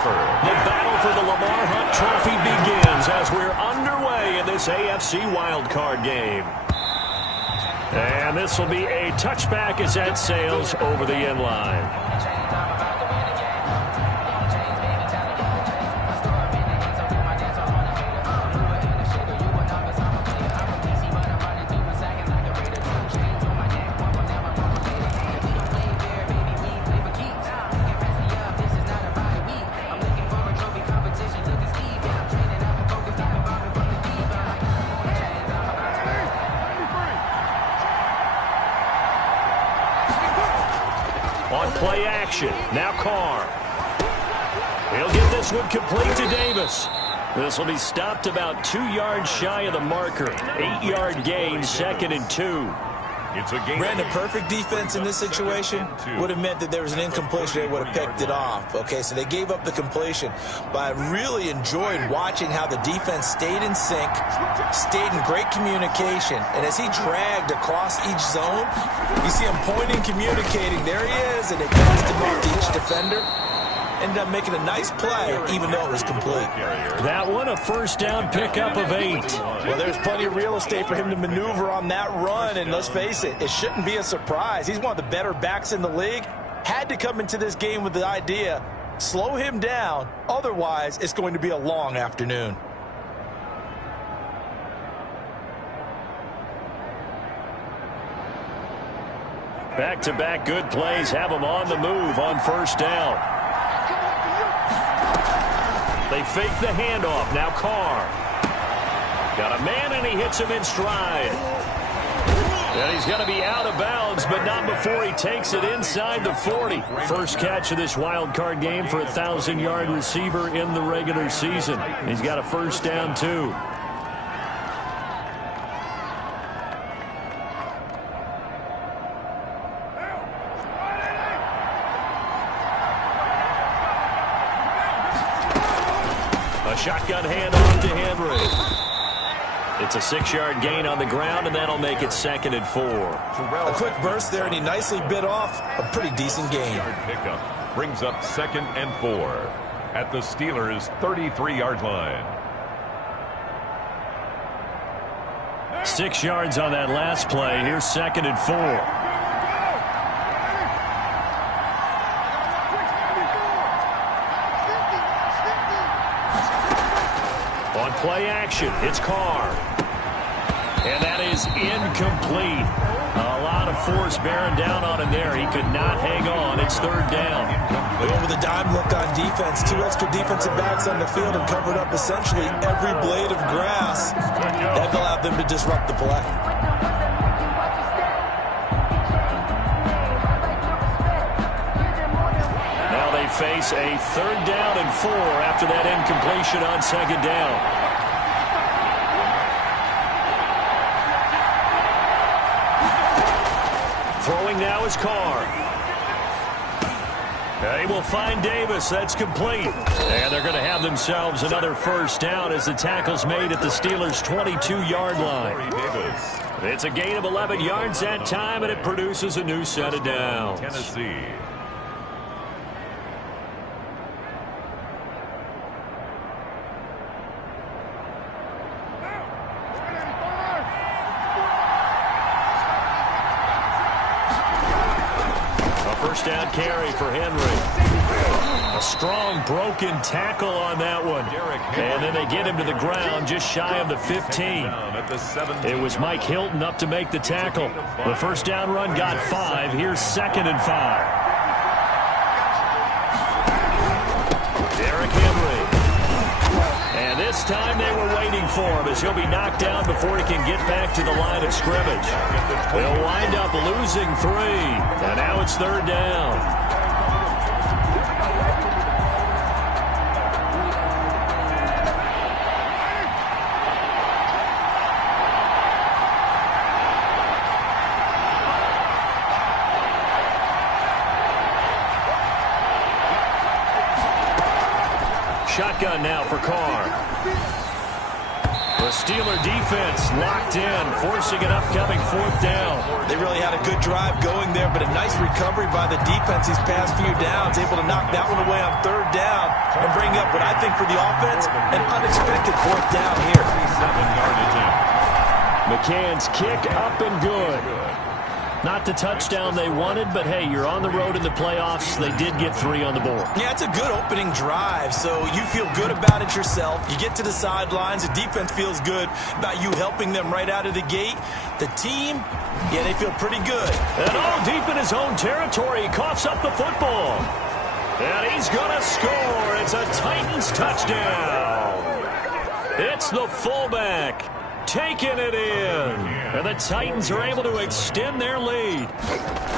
The battle for the Lamar Hunt Trophy begins as we're underway in this AFC wildcard game. And this will be a touchback as that sails over the end line. On play action, now Carr. He'll get this one complete to Davis. This will be stopped about 2 yards shy of the marker. 8-yard gain, 2nd and 2. It's a game. Brandon, perfect defense in this situation would have meant that there was an incompletion. They would have picked it off. Okay, so they gave up the completion. But I really enjoyed watching how the defense stayed in sync, stayed in great communication. And as he dragged across each zone, you see him pointing, communicating. There he is, and they passed him off to each defender. Ended up making a nice play, even though it was complete. That one, a first down pickup of 8. Well, there's plenty of real estate for him to maneuver on that run, and let's face it, it shouldn't be a surprise. He's one of the better backs in the league. Had to come into this game with the idea, slow him down, otherwise it's going to be a long afternoon. Back-to-back good plays have him on the move on first down. They fake the handoff. Now Carr. Got a man, and he hits him in stride. And he's going to be out of bounds, but not before he takes it inside the 40. First catch of this wild card game for a 1,000-yard receiver in the regular season. He's got a first down, too. A shotgun handoff to Henry. It's a 6-yard gain on the ground, and that'll make it 2nd and 4. A quick burst there, and he nicely bit off a pretty decent gain. Pickup brings up 2nd and 4 at the Steelers' 33-yard line. 6 yards on that last play. Here's 2nd and 4. On play action, it's Carr. And that is incomplete. A lot of force bearing down on him there. He could not hang on. It's 3rd down. They went with a dime look on defense. 2 extra defensive backs on the field and covered up essentially every blade of grass. That allowed them to disrupt the play. Now they face a 3rd down and 4 after that incompletion on 2nd down. Throwing now is Carr. They will find Davis. That's complete. And they're going to have themselves another first down as the tackle's made at the Steelers' 22-yard line. It's a gain of 11 yards that time, and it produces a new set of downs. Tennessee. First down carry for Henry. A strong broken tackle on that one. And then they get him to the ground just shy of the 15. It was Mike Hilton up to make the tackle. The first down run got 5. Here's 2nd and 5. Derrick Henry. And this time they were waiting for him as he'll be knocked down before he can get back to the line of scrimmage. They'll wind up losing 3. And now it's 3rd down. Shotgun now for Carr. The Steeler defense locked in, forcing an upcoming 4th down. They really had a good drive going there, but a nice recovery by the defense these past few downs, able to knock that one away on 3rd down and bring up what I think for the offense, an unexpected 4th down here. 7-yardage in. McCann's kick up and good. Not the touchdown they wanted, but hey, you're on the road in the playoffs. They did get 3 on the board. Yeah, it's a good opening drive, so you feel good about it yourself. You get to the sidelines. The defense feels good about you helping them right out of the gate. The team, yeah, they feel pretty good. And all deep in his own territory, he coughs up the football. And he's going to score. It's a Titans touchdown. It's the fullback taking it in. And the Titans are able to extend their lead.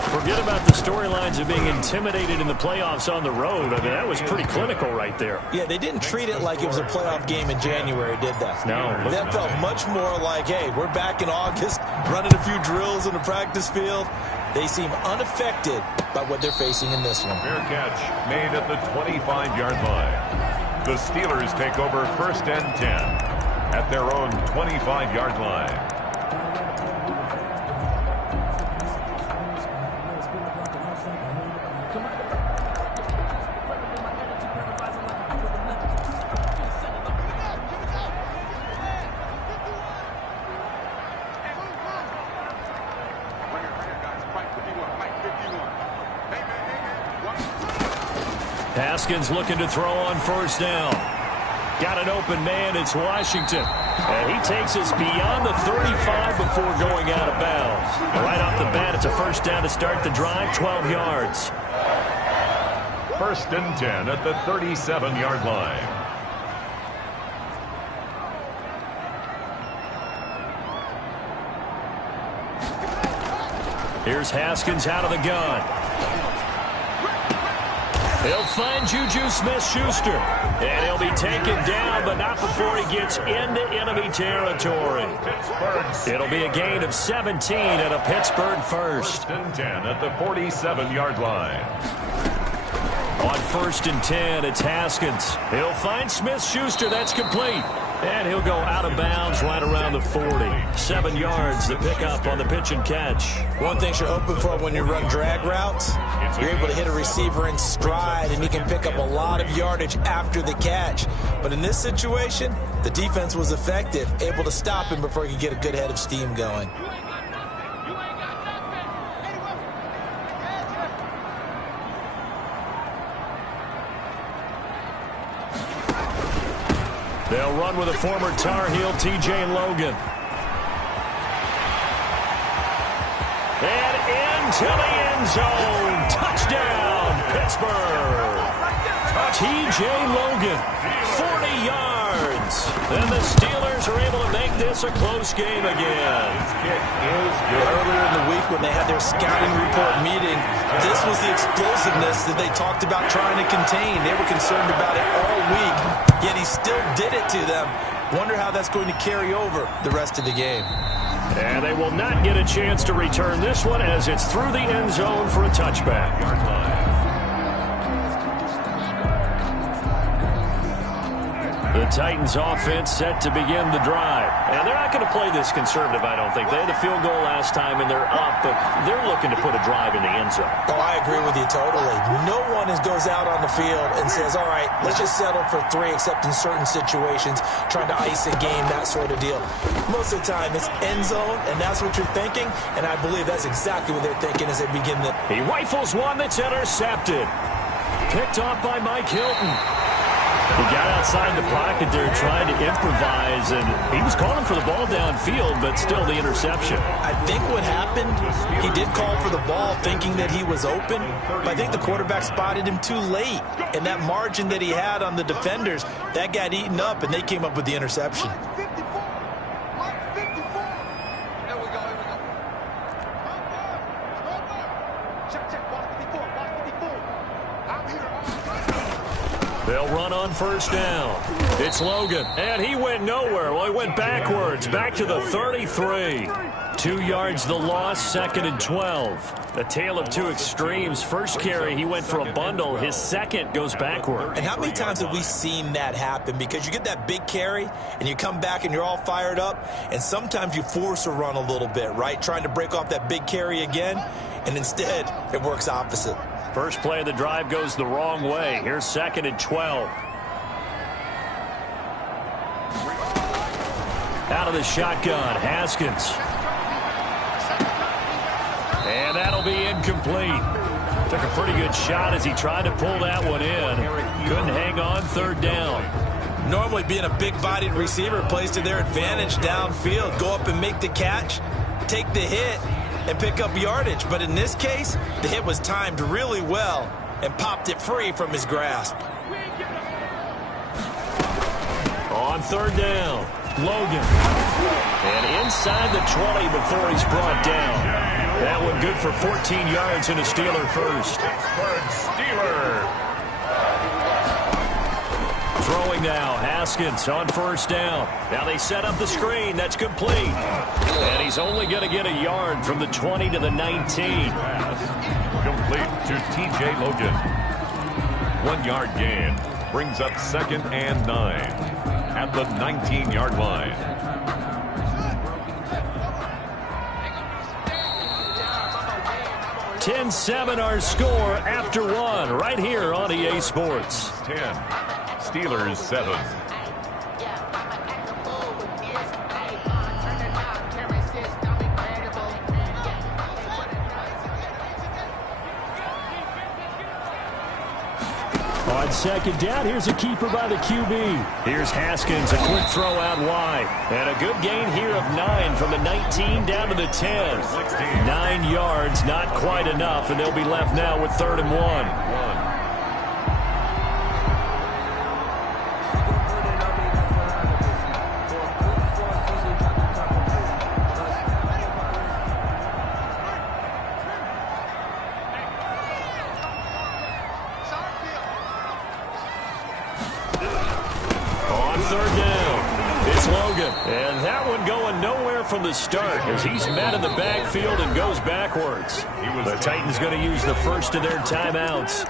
Forget about the storylines of being intimidated in the playoffs on the road. I mean, that was pretty clinical right there. Yeah, they didn't treat it like it was a playoff game in January, did they? No. That felt much more like, hey, we're back in August, running a few drills in the practice field. They seem unaffected by what they're facing in this one. Fair catch made at the 25-yard line. The Steelers take over 1st and 10 at their own 25-yard line. Haskins looking to throw on 1st down. Got an open man. It's Washington. And he takes us beyond the 35 before going out of bounds. Right off the bat, it's a 1st down to start the drive, 12 yards. 1st and 10 at the 37-yard line. Here's Haskins out of the gun. He'll find Juju Smith-Schuster. And he'll be taken down, but not before he gets into enemy territory. It'll be a gain of 17 and a Pittsburgh 1st. 1st and 10 at the 47-yard line. On 1st and 10, it's Haskins. He'll find Smith-Schuster. That's complete. And he'll go out of bounds right around the 40. 7 yards to pick up on the pitch and catch. One thing you're hoping for when you run drag routes, you're able to hit a receiver in stride, and you can pick up a lot of yardage after the catch. But in this situation, the defense was effective, able to stop him before he could get a good head of steam going. They'll run with a former Tar Heel, T.J. Logan. And into the end zone. Touchdown, Pittsburgh. T.J. Logan, 40 yards. And the Steelers are able to make this a close game again. His kick is good. Earlier in the week when they had their scouting report meeting, this was the explosiveness that they talked about trying to contain. They were concerned about it all week, yet he still did it to them. Wonder how that's going to carry over the rest of the game. And they will not get a chance to return this one as it's through the end zone for a touchback. The Titans offense set to begin the drive. And they're not going to play this conservative, I don't think. They had a field goal last time, and they're up, but they're looking to put a drive in the end zone. Oh, I agree with you totally. No one goes out on the field and says, all right, let's just settle for 3, except in certain situations, trying to ice a game, that sort of deal. Most of the time, it's end zone, and that's what you're thinking, and I believe that's exactly what they're thinking as they begin the... He rifles one that's intercepted. Picked off by Mike Hilton. He got outside the pocket there trying to improvise, and he was calling for the ball downfield, but still the interception. I think what happened, he did call for the ball thinking that he was open, but I think the quarterback spotted him too late. And that margin that he had on the defenders, that got eaten up, and they came up with the interception. They'll run on 1st down. It's Logan, and he went nowhere. Well, he went backwards, back to the 33. 2 yards the loss, 2nd and 12. A tale of two extremes. First carry, he went for a bundle. His second goes backward. And how many times have we seen that happen? Because you get that big carry, and you come back and you're all fired up, and sometimes you force a run a little bit, right? Trying to break off that big carry again, and instead it works opposite. First play of the drive goes the wrong way. Here's 2nd and 12. Out of the shotgun, Haskins. And that'll be incomplete. Took a pretty good shot as he tried to pull that one in. Couldn't hang on, 3rd down. Normally being a big-bodied receiver plays to their advantage downfield. Go up and make the catch, take the hit, and pick up yardage. But in this case, the hit was timed really well and popped it free from his grasp. On 3rd down, Logan. And inside the 20 before he's brought down. That one good for 14 yards and a Steeler first. Pittsburgh Steeler. Throwing now, Haskins on 1st down. Now they set up the screen. That's complete. And he's only going to get a yard from the 20 to the 19. Complete to T.J. Logan. 1-yard gain. Brings up 2nd and 9 at the 19-yard line. (10-7) our score after 1 right here on EA Sports. 10. Steelers 7. On 2nd down, here's a keeper by the QB. Here's Haskins, a quick throw out wide. And a good gain here of 9 from the 19 down to the 10. 9 yards, not quite enough, and they'll be left now with 3rd and 1. And that one going nowhere from the start as he's met in the backfield and goes backwards. The Titans going to use the first of their timeouts.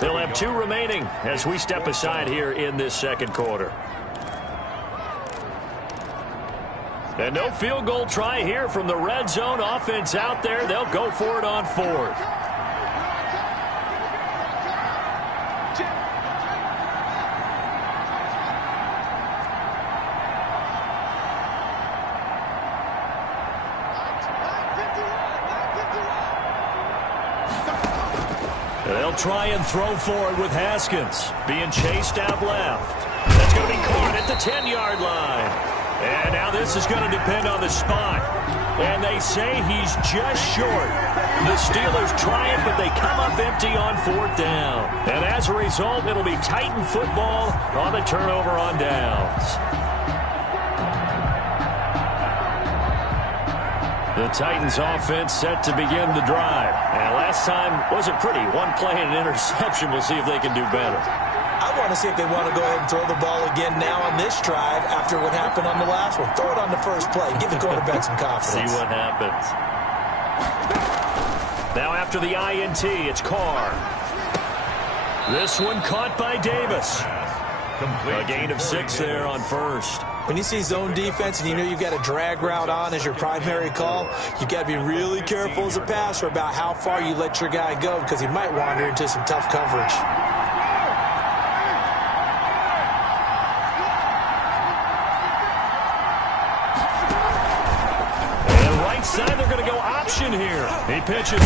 They'll have 2 remaining as we step aside here in this 2nd quarter. And no field goal try here from the red zone offense out there. They'll go for it on 4th. They'll try and throw for it with Haskins. Being chased out left. That's going to be caught at the 10-yard line. And now this is going to depend on the spot. And they say he's just short. The Steelers try it, but they come up empty on 4th down. And as a result, it'll be Titan football on the turnover on downs. The Titans offense set to begin the drive. And last time wasn't pretty. 1 play and an interception. We'll see if they can do better. I want to see if they want to go ahead and throw the ball again now on this drive after what happened on the last one. Throw it on the first play. Give the quarterback some confidence. See what happens. Now after the INT, it's Carr. This one caught by Davis. A gain of 6 there on 1st. When you see zone defense and you know you've got a drag route on as your primary call, you've got to be really careful as a passer about how far you let your guy go because he might wander into some tough coverage. And right side, they're going to go option here. He pitches it.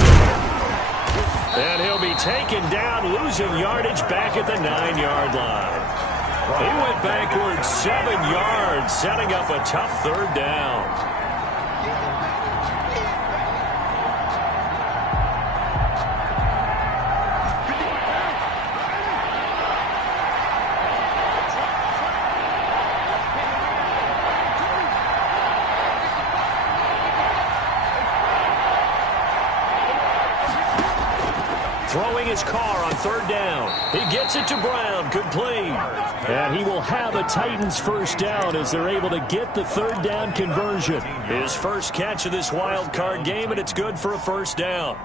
And he'll be taken down, losing yardage back at the 9-yard line. He went backwards 7 yards, setting up a tough 3rd down. Throwing his car on third down. He gets it to Brown, complete. And he will have a Titans first down as they're able to get the third down conversion. His first catch of this wild card game, and it's good for a first down.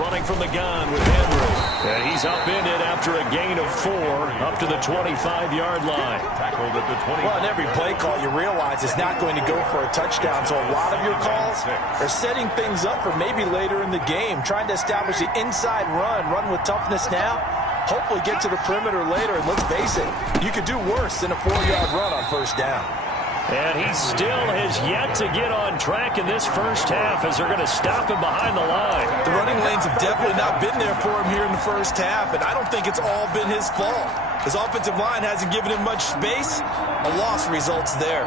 Running from the gun with Henry. And he's upended after a gain of 4 up to the 25-yard line. Tackled at the 20. Well, in every play call, you realize it's not going to go for a touchdown. So a lot of your calls are setting things up for maybe later in the game, trying to establish the inside run with toughness now. Hopefully get to the perimeter later. And let's face it, you could do worse than a 4-yard run on first down. And he still has yet to get on track in this first half as they're going to stop him behind the line. The running lanes have definitely not been there for him here in the first half, and I don't think it's all been his fault. His offensive line hasn't given him much space. A loss results there.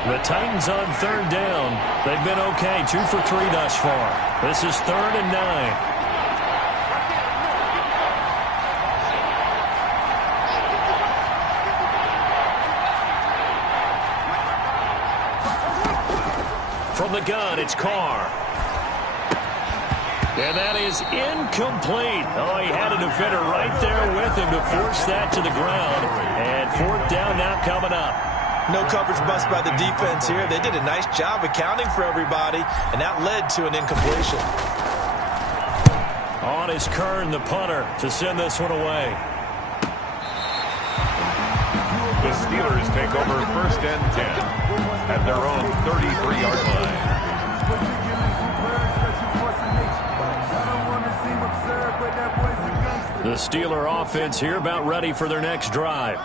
The Titans on third down. They've been okay, 2 for 3 thus far. This is 3rd and 9. From the gun, it's Carr. And that is incomplete. Oh, he had a defender right there with him to force that to the ground. And 4th down now coming up. No coverage bust by the defense here. They did a nice job accounting for everybody, and that led to an incompletion. On is Kern, the punter, to send this one away. The Steelers take over 1st and 10 at their own 33-yard line. The Steeler offense here about ready for their next drive.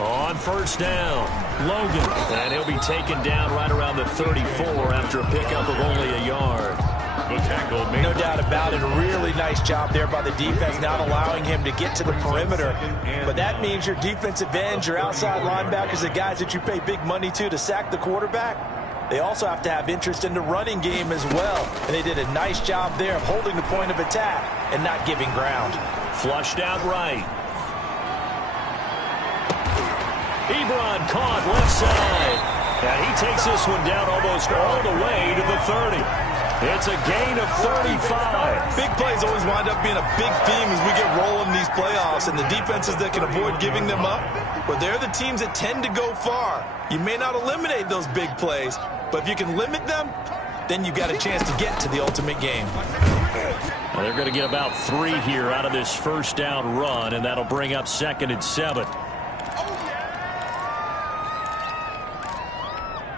On first down, Logan, and he'll be taken down right around the 34 after a pickup of only a yard. The tackle made. No doubt about it. A really nice job there by the defense, not allowing him to get to the perimeter. But that means your defensive ends, your outside linebackers, the guys that you pay big money to sack the quarterback, they also have to have interest in the running game as well. And they did a nice job there of holding the point of attack and not giving ground. Flushed out right. Ebron caught left side. And he takes this one down almost all the way to the 30. It's a gain of 35. Big plays always wind up being a big theme as we get rolling in these playoffs. And the defenses that can avoid giving them up, well, they're the teams that tend to go far. You may not eliminate those big plays, but if you can limit them, then you've got a chance to get to the ultimate game. Well, they're going to get about 3 here out of this first down run, and that'll bring up 2nd and 7.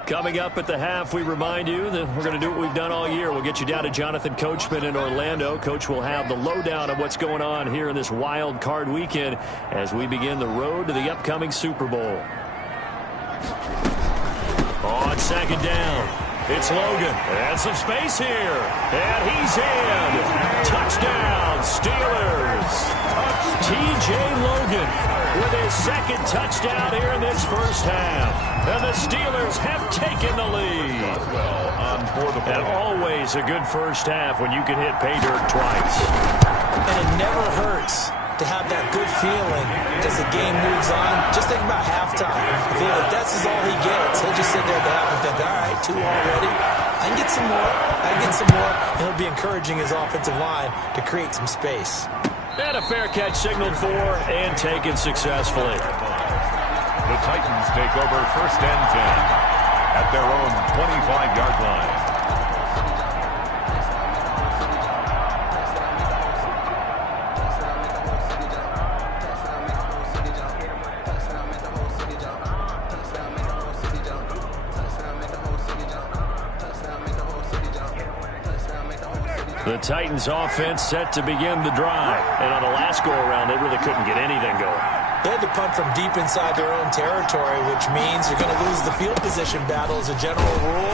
Coming up at the half, we remind you that we're going to do what we've done all year. We'll get you down to Jonathan Coachman in Orlando. Coach will have the lowdown of what's going on here in this wild card weekend as we begin the road to the upcoming Super Bowl. On 2nd down, it's Logan. And some space here. And he's in. Touchdown, Steelers. T.J. Logan with his 2nd touchdown here in this first half. And the Steelers have taken the lead. And always a good first half when you can hit pay dirt twice. And it never hurts to have that good feeling as the game moves on. Just think about halftime. If that's all he gets, he'll just sit there at the half and think, all right, 2 already. I can get some more. I can get some more. And he'll be encouraging his offensive line to create some space. And a fair catch signaled for and taken successfully. The Titans take over 1st and 10 at their own 25-yard line. The Titans offense set to begin the drive. And on the last go-around, they really couldn't get anything going. They had to punt from deep inside their own territory, which means you're going to lose the field position battle as a general rule.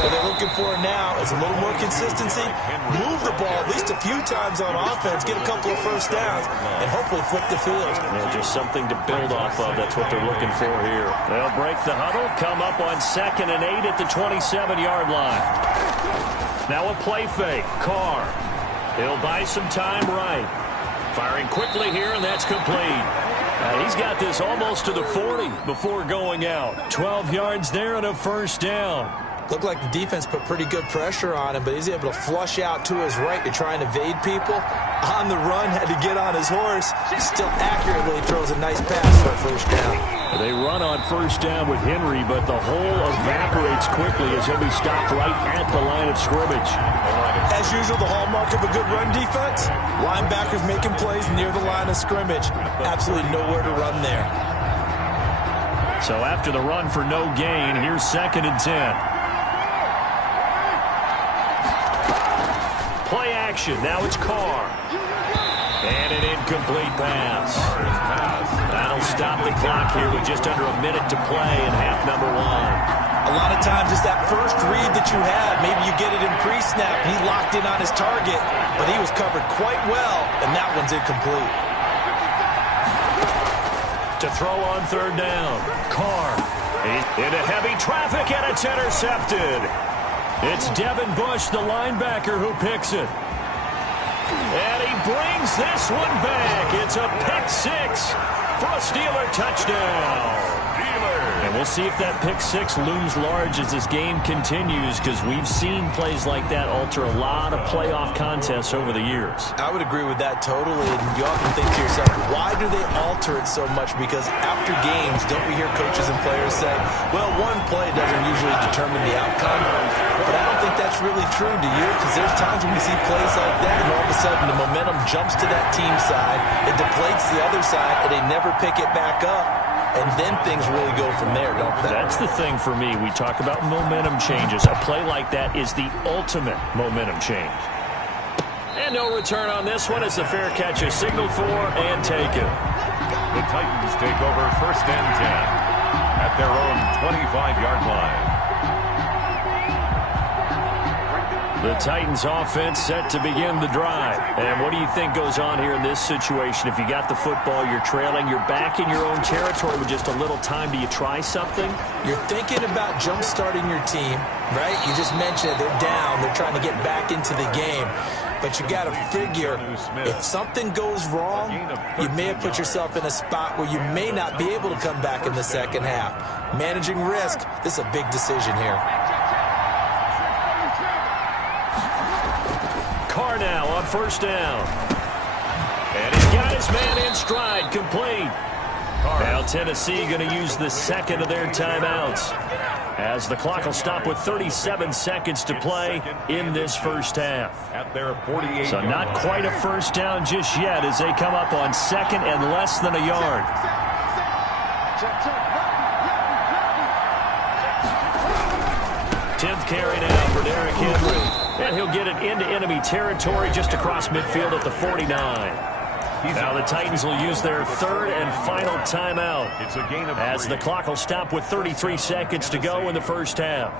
What they're looking for now is a little more consistency, move the ball at least a few times on offense, get a couple of first downs, and hopefully flip the field. Yeah, just something to build off of. That's what they're looking for here. They'll break the huddle, come up on 2nd and 8 at the 27-yard line. Now a play fake. Carr. He'll buy some time right. Firing quickly here, and that's complete. He's got this almost to the 40 before going out. 12 yards there and a first down. Looked like the defense put pretty good pressure on him, but he's able to flush out to his right to try and evade people. On the run, had to get on his horse. Still accurately throws a nice pass for a first down. They run on first down with Henry, but the hole evaporates quickly as he'll be stopped right at the line of scrimmage. As usual, the hallmark of a good run defense, linebackers making plays near the line of scrimmage. Absolutely nowhere to run there. So after the run for no gain, here's 2nd and 10. Play action. Now it's Carr. And an incomplete pass. That'll stop the clock here with just under a minute to play in half number 1. A lot of times, just that first read that you had, maybe you get it in pre-snap. He locked in on his target, but he was covered quite well, and that one's incomplete. To throw on 3rd down. Carr. He's into heavy traffic, and it's intercepted. It's Devin Bush, the linebacker, who picks it. And he brings this one back. It's a pick 6 for a Steeler touchdown. And we'll see if that pick 6 looms large as this game continues, because we've seen plays like that alter a lot of playoff contests over the years. I would agree with that totally. And you often think to yourself, why do they alter it so much? Because after games, don't we hear coaches and players say, well, one play doesn't usually determine the outcome. But I don't think that's really true, do you? Because there's times when we see plays like that, and all of a sudden the momentum jumps to that team side, it deflates the other side, and they never pick it back up. And then things really go from there, don't they? That's the thing for me. We talk about momentum changes. A play like that is the ultimate momentum change. And no return on this one as the fair catch is signaled for and taken. The Titans take over 1st and 10 at their own 25-yard line. The Titans offense set to begin the drive. And what do you think goes on here in this situation? If you got the football, you're trailing, you're back in your own territory with just a little time. Do you try something? You're thinking about jump-starting your team, right? You just mentioned it. They're down. They're trying to get back into the game. But you got to figure, if something goes wrong, you may have put yourself in a spot where you may not be able to come back in the second half. Managing risk, this is a big decision here. Carr now on 1st down. And he's got his man in stride, complete. Now Tennessee going to use the 2nd of their timeouts, as the clock will stop with 37 seconds to play in this first half. At their 48. So not quite a first down just yet as they come up on 2nd and less than a yard. Tenth carry now for Derrick Henry. And he'll get it into enemy territory just across midfield at the 49. Now the Titans will use their 3rd and final timeout, It's a gain of as 3. the clock will stop with 33 seconds to go in the first half.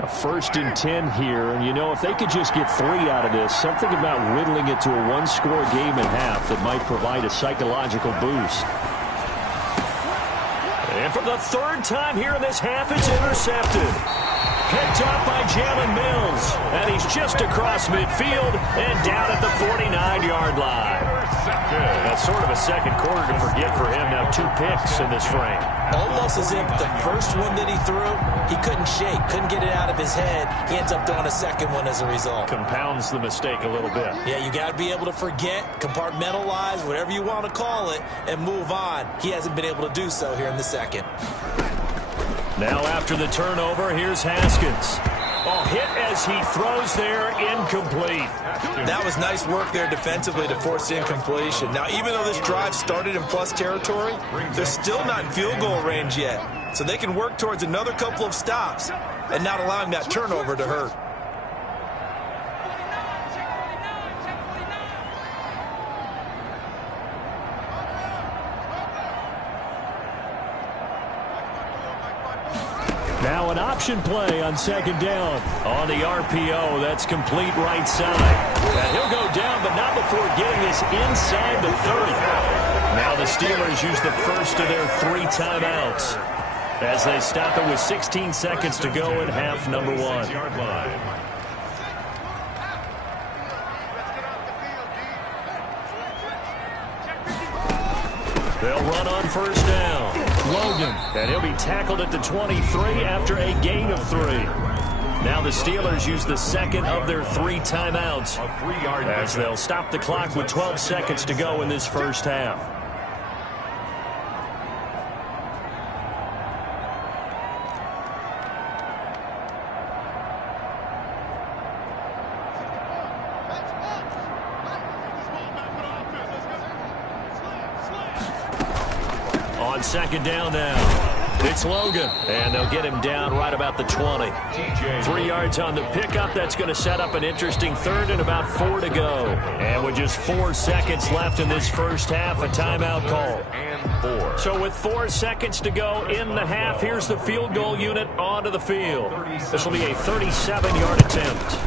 A 1st and 10 here, and you know, if they could just get 3 out of this, something about whittling it to a 1-score game at half that might provide a psychological boost. And for the 3rd time here in this half, it's intercepted. Picked up by Jalen Mills. And he's just across midfield and down at the 49-yard line. That's sort of a second quarter to forget for him. Now 2 picks in this frame. Almost as if the first one that he threw, he couldn't shake, couldn't get it out of his head. He ends up throwing a second one as a result. Compounds the mistake a little bit. Yeah, you got to be able to forget, compartmentalize, whatever you want to call it, and move on. He hasn't been able to do so here in the second. Now after the turnover, here's Haskins. Oh, hit as he throws there, incomplete. That was nice work there defensively to force the incompletion. Now, even though this drive started in plus territory, they're still not in field goal range yet. So they can work towards another couple of stops and not allowing that turnover to hurt. Now an option play on second down. On the RPO, that's complete right side. And he'll go down, but not before getting this inside the 30. Now the Steelers use the first of their 3 timeouts as they stop it with 16 seconds to go in half number 1. They'll run on first down. Logan, and he'll be tackled at the 23 after a gain of 3. Now the Steelers use the second of their 3 timeouts as they'll stop the clock with 12 seconds to go in this first half. Second down now. It's Logan, and they'll get him down right about the 20. 3 yards on the pickup. That's going to set up an interesting third and about 4 to go. And with just 4 seconds left in this first half, a timeout call. So with 4 seconds to go in the half, here's the field goal unit onto the field. This will be a 37-yard attempt.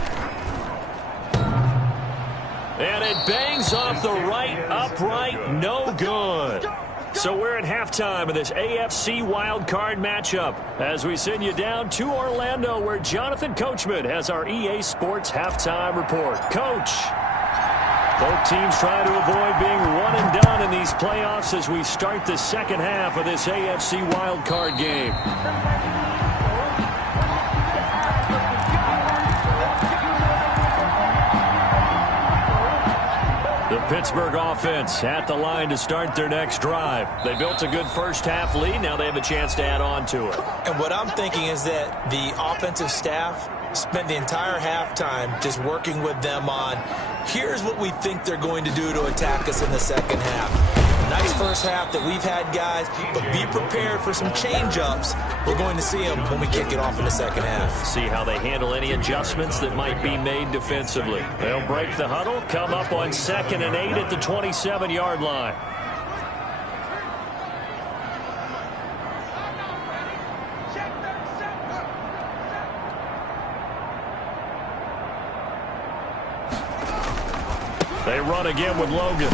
And it bangs off the right upright. No good. So we're at halftime of this AFC wildcard matchup as we send you down to Orlando where Jonathan Coachman has our EA Sports halftime report. Coach, both teams trying to avoid being one and done in these playoffs as we start the second half of this AFC wildcard game. The Pittsburgh offense at the line to start their next drive. They built a good first-half lead. Now they have a chance to add on to it. And what I'm thinking is that the offensive staff spent the entire halftime just working with them on, here's what we think they're going to do to attack us in the second half. Nice first half that we've had, guys, but be prepared for some change-ups. We're going to see them when we kick it off in the second half. See how they handle any adjustments that might be made defensively. They'll break the huddle, come up on 2nd and 8 at the 27-yard line. They run again with Logan.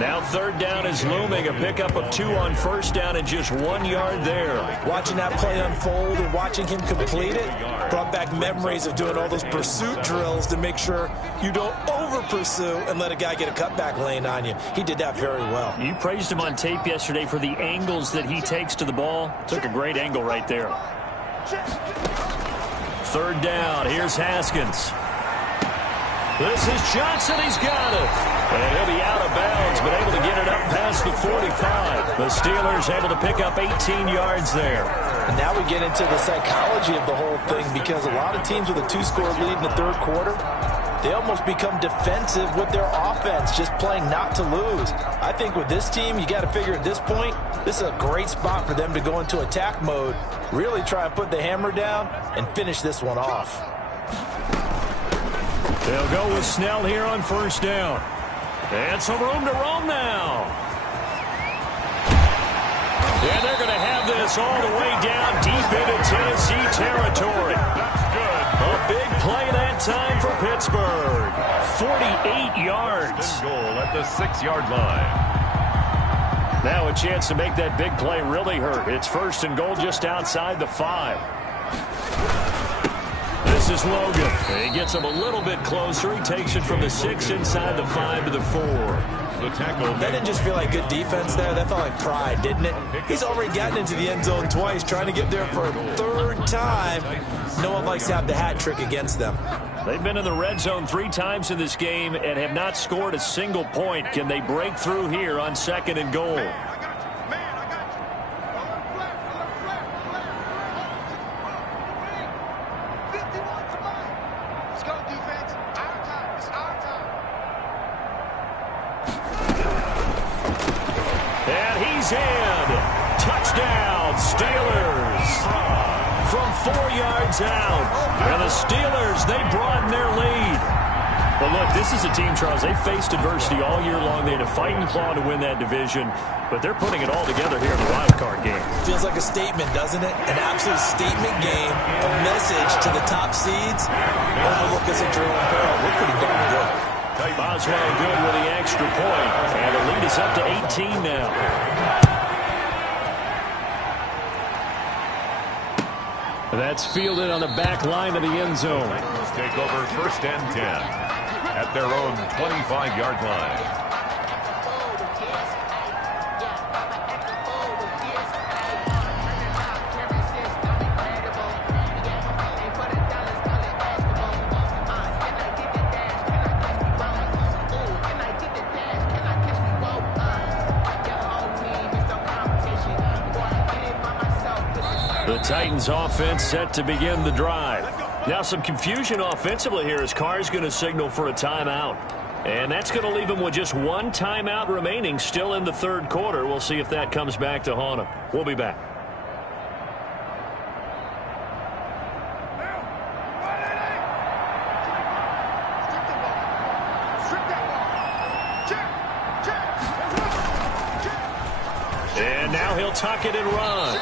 Now 3rd down is looming, a pickup of 2 on first down and just 1 yard there. Watching that play unfold and watching him complete it brought back memories of doing all those pursuit drills to make sure you don't over-pursue and let a guy get a cutback lane on you. He did that very well. You praised him on tape yesterday for the angles that he takes to the ball. Took a great angle right there. 3rd down, here's Haskins. This is Johnson, he's got it. And he'll be out of bounds, but able to get it up past the 45. The Steelers able to pick up 18 yards there. And now we get into the psychology of the whole thing because a lot of teams with a 2-score lead in the 3rd quarter, they almost become defensive with their offense, just playing not to lose. I think with this team, you got to figure at this point, this is a great spot for them to go into attack mode, really try and put the hammer down and finish this one off. They'll go with Snell here on first down. And some room to roam now. And they're going to have this all the way down deep into Tennessee territory. That's good. A big play that time for Pittsburgh. 48 yards. Goal at the 6-yard line. Now a chance to make that big play really hurt. It's 1st and goal just outside the 5. This is Logan. He gets him a little bit closer. He takes it from the 6 inside the 5 to the 4. The tackle. That didn't just feel like good defense there. That felt like pride, didn't it? He's already gotten into the end zone twice, trying to get there for a 3rd time. No one likes to have the hat trick against them. They've been in the red zone 3 times in this game and have not scored a single point. Can they break through here on 2nd and goal? Touchdown, Steelers. From 4 yards out. And the Steelers, they broaden their lead. Well, look, this is a team, Charles. They faced adversity all year long. They had a fighting claw to win that division, but they're putting it all together here in the wild card game. Feels like a statement, doesn't it? An absolute statement game, a message to the top seeds. Overlook us at your own peril. We're pretty darn good. Boswell good with the extra point, and the lead is up to 18 now. That's fielded on the back line of the end zone. Titans take over 1st and 10 at their own 25-yard line. The Titans offense set to begin the drive. Now some confusion offensively here as Carr's going to signal for a timeout. And that's going to leave him with just one timeout remaining still in the third quarter. We'll see if that comes back to haunt him. We'll be back. And now he'll tuck it and run.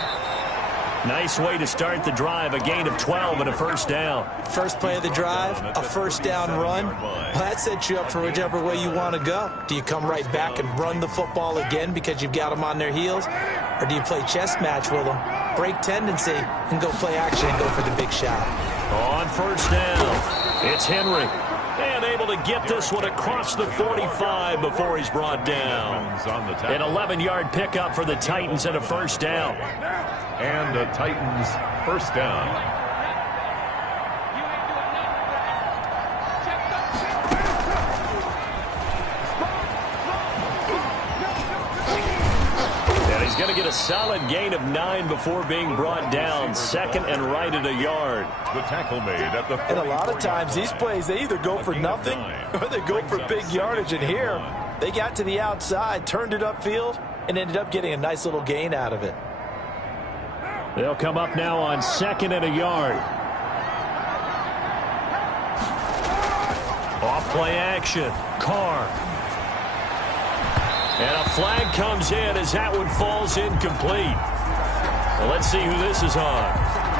Nice way to start the drive, a gain of 12 and a first down. First play of the drive, a first down run. Well, that sets you up for whichever way you want to go. Do you come right back and run the football again because you've got them on their heels? Or do you play chess match with them, break tendency, and go play action and go for the big shot? On first down, it's Henry. And able to get this one across the 45 before he's brought down. An 11-yard pickup for the Titans and a first down. And the Titans first down. And he's going to get a solid gain of 9 before being brought down. Second and right at a yard. The tackle made at the. And a lot of times these plays, they either go for nothing or they go for big yardage. And here, they got to the outside, turned it upfield, and ended up getting a nice little gain out of it. They'll come up now on second and a yard. Off play action. Carr. And a flag comes in as that one falls incomplete. Well, let's see who this is on.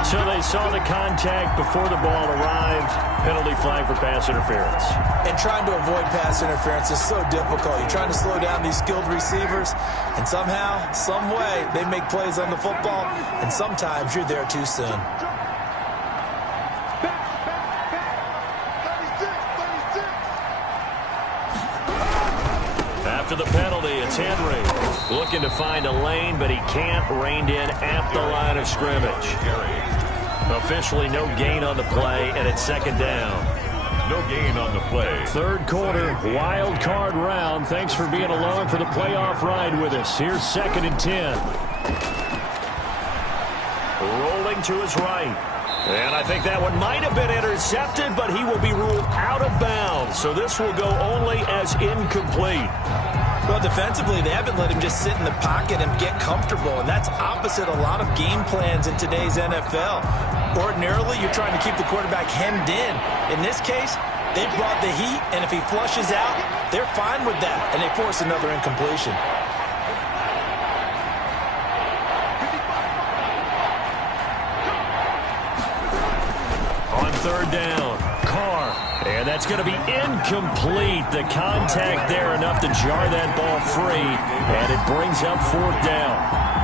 So they saw the contact before the ball arrived. Penalty flag for pass interference. And trying to avoid pass interference is so difficult. You're trying to slow down these skilled receivers, and somehow, some way, they make plays on the football, and sometimes you're there too soon. After the penalty, it's Henry looking to find a lane, but he can't. Reined in at the line of scrimmage. Officially no gain on the play, and it's second down. No gain on the play. Third quarter, wild card round. Thanks for being along for the playoff ride with us. Here's second and 10. Rolling to his right. And I think that one might have been intercepted, but he will be ruled out of bounds. So this will go only as incomplete. Well, defensively, they haven't let him just sit in the pocket and get comfortable, and that's opposite a lot of game plans in today's NFL. Ordinarily, you're trying to keep the quarterback hemmed in. In this case, they brought the heat, and if he flushes out, they're fine with that, and they force another incompletion. On third down, Carr. And that's going to be incomplete. The contact there enough to jar that ball free. And it brings up fourth down.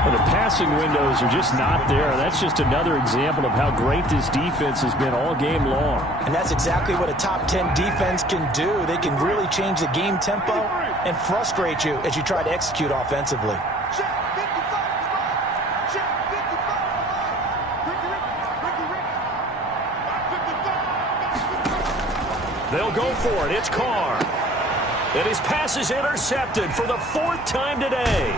Well, the passing windows are just not there. That's just another example of how great this defense has been all game long. And that's exactly what a top 10 defense can do. They can really change the game tempo and frustrate you as you try to execute offensively. They'll go for it. It's Carr. And his pass is intercepted for the fourth time today.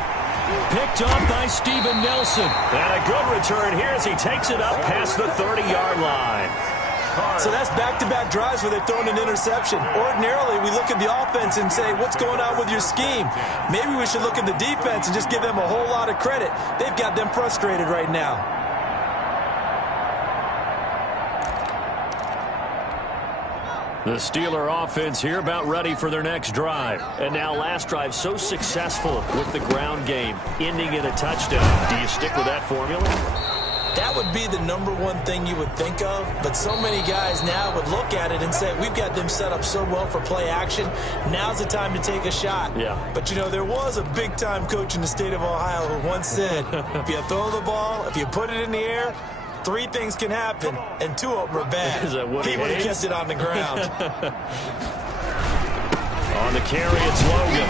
Picked off by Steven Nelson. And a good return here as he takes it up past the 30-yard line. So that's back-to-back drives where they've thrown an interception. Ordinarily, we look at the offense and say, what's going on with your scheme? Maybe we should look at the defense and just give them a whole lot of credit. They've got them frustrated right now. The Steeler offense here about ready for their next drive. And now last drive so successful with the ground game, ending in a touchdown. Do you stick with that formula? That would be the #1 thing you would think of, but so many guys now would look at it and say, we've got them set up so well for play action, now's the time to take a shot. Yeah. But, you know, there was a big-time coach in the state of Ohio who once said, if you throw the ball, if you put it in the air, 3 things can happen, and 2 of them are bad. Is that Woody he would have Hayes? kept it on the ground. On the carry, it's Logan.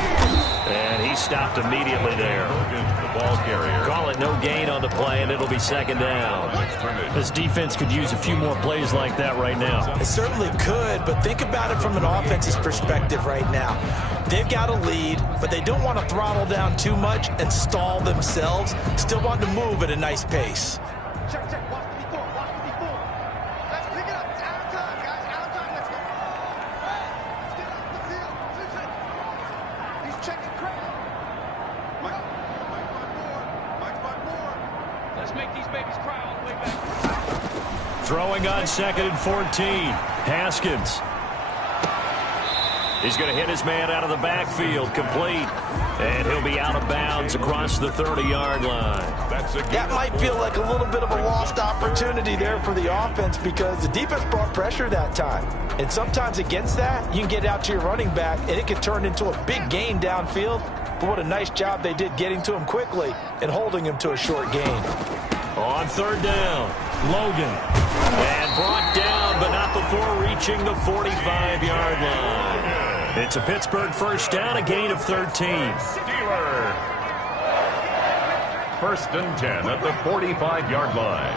And he stopped immediately there. The ball carrier. Call it no gain on the play, and it'll be second down. This defense could use a few more plays like that right now. It certainly could, but think about it from an offense's perspective right now. They've got a lead, but they don't want to throttle down too much and stall themselves. Still want to move at a nice pace. Check. Watch the before. Let's pick it up. It's out of time, guys. Out of time. Let's go. Let's get off the field. Listen. He's checking crowd. Mike's by board. Let's make these babies cry all the way back. Throwing on 2nd and 14. Haskins. He's going to hit his man out of the backfield. Complete. And he'll be out of bounds across the 30-yard line. That might feel like a little bit of a lost opportunity there for the offense because the defense brought pressure that time. And sometimes against that, you can get out to your running back, and it can turn into a big gain downfield. But what a nice job they did getting to him quickly and holding him to a short gain. On 3rd down, Logan. And brought down, but not before reaching the 45-yard line. It's a Pittsburgh first down, a gain of 13. Steeler. 1st and 10 at the 45-yard line.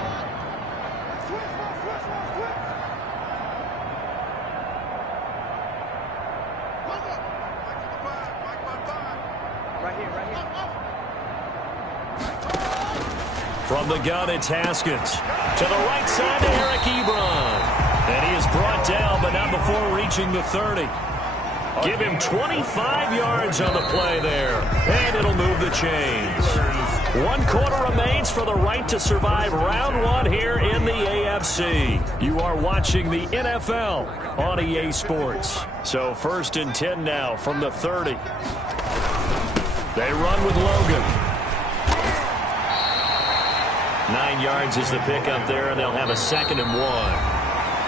Right here. From the gun, it's Haskins. To the right side to Eric Ebron. And he is brought down, but not before reaching the 30. Give him 25 yards on the play there. And it'll move the chains. 1 quarter remains for the right to survive round 1 here in the AFC. You are watching the NFL on EA Sports. So 1st and 10 now from the 30. They run with Logan. 9 yards is the pickup there, and they'll have a 2nd and 1.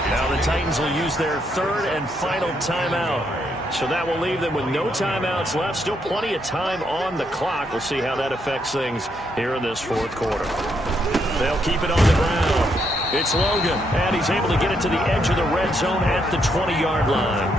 Now the Titans will use their 3rd and final timeout. So that will leave them with no timeouts left. Still plenty of time on the clock. We'll see how that affects things here in this 4th quarter. They'll keep it on the ground. It's Logan, and he's able to get it to the edge of the red zone at the 20-yard line.